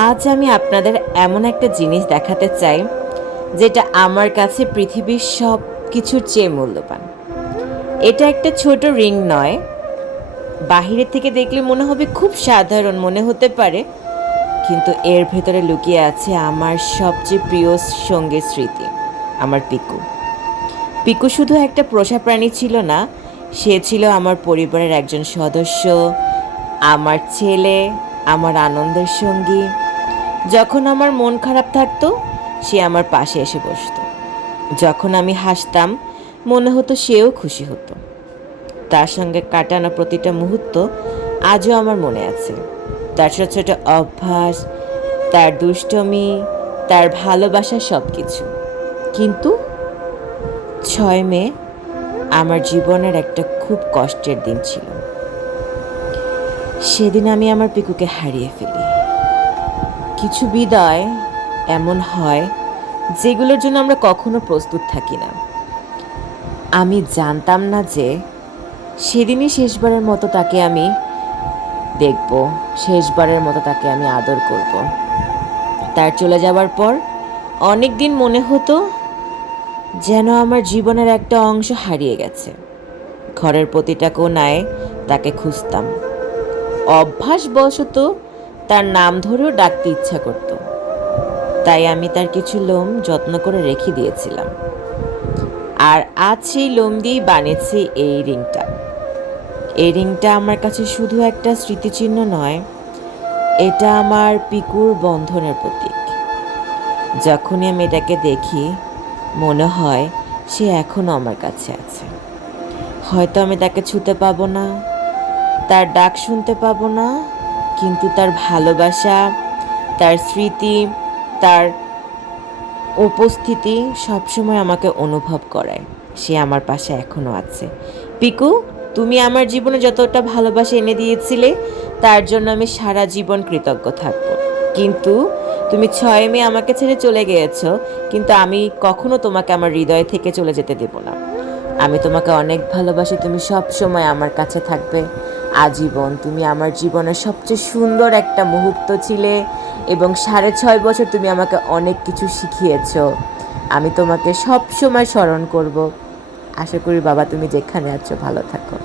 আজ আমি আপনাদের এমন একটা জিনিস দেখাতে চাই যেটা আমার কাছে পৃথিবীর সব কিছুর চেয়ে মূল্যবান। এটা একটা ছোট রিং নয়। বাহিরে থেকে দেখলে মনে হবে খুব সাধারণ মনে হতে পারে, কিন্তু এর ভেতরে লুকিয়ে আছে আমার সবচেয়ে প্রিয় সঙ্গীর স্মৃতি। আমার পিকু। পিকু শুধু একটা পোষা প্রাণী ছিল না, সে ছিল আমার পরিবারের একজন সদস্য, আমার ছেলে, আমার আনন্দের সঙ্গী। যখন আমার মন খারাপ থাকতো, সে আমার পাশে এসে বসতো। যখন আমি হাসতাম, মনে হতো সেও খুশি হতো। তার সঙ্গে কাটানো প্রতিটা মুহূর্ত আজও আমার মনে আছে। তার ছোট ছোট অভ্যাস, তার দুষ্টমি, তার ভালোবাসা, সব কিছু। কিন্তু 6 মে আমার জীবনের একটা খুব কষ্টের দিন ছিল। সেদিন আমি আমার পিকুকে হারিয়ে ফেলি। কিছু বিদায় এমন হয় যেগুলোর জন্য আমরা কখনো প্রস্তুত থাকি না। আমি জানতাম না যে সেদিনই শেষবারের মতো তাকে আমি দেখব, শেষবারের মতো তাকে আমি আদর করব। তার চলে যাওয়ার পর অনেক দিন মনে হতো যেন আমার জীবনের একটা অংশ হারিয়ে গেছে। ঘরের প্রতিটা কোণায় তাকে খুঁজতাম। অভ্যাসবশত তার নাম ধরেও ডাকতে ইচ্ছা করত। তাই আমি তার কিছু লোম যত্ন করে রেখে দিয়েছিলাম। আর আজ সেই লোম দিয়েই বানিয়েছি এই রিংটা। এই রিংটা আমার কাছে শুধু একটা স্মৃতিচিহ্ন নয়, এটা আমার পিকুর বন্ধনের প্রতীক। যখনই আমি এটাকে দেখি, মনে হয় সে এখনও আমার কাছে আছে। হয়তো আমি তাকে ছুঁতে পাবো না, তার ডাক শুনতে পাবো না, কিন্তু তার ভালোবাসা, তার স্মৃতি, তার উপস্থিতি সবসময় আমাকে অনুভব করায় সে আমার পাশে এখনও আছে। পিকু, তুমি আমার জীবনে যতটা ভালোবাসা এনে দিয়েছিলে, তার জন্য আমি সারা জীবন কৃতজ্ঞ থাকব। কিন্তু তুমি 6 মে আমাকে ছেড়ে চলে গিয়েছো, কিন্তু আমি কখনো তোমাকে আমার হৃদয় থেকে চলে যেতে দেব না। আমি তোমাকে অনেক ভালোবাসি, তুমি সব সময় আমার কাছে থাকবে আজীবন। তুমি আমার জীবনের সবচেয়ে সুন্দর একটা মুহূর্ত ছিলে, এবং 6.5 বছর তুমি আমাকে অনেক কিছু শিখিয়েছো। আমি তোমাকে সব সময় স্মরণ করব। আশা করি বাবা তুমি যেখানে আছো ভালো থাকো।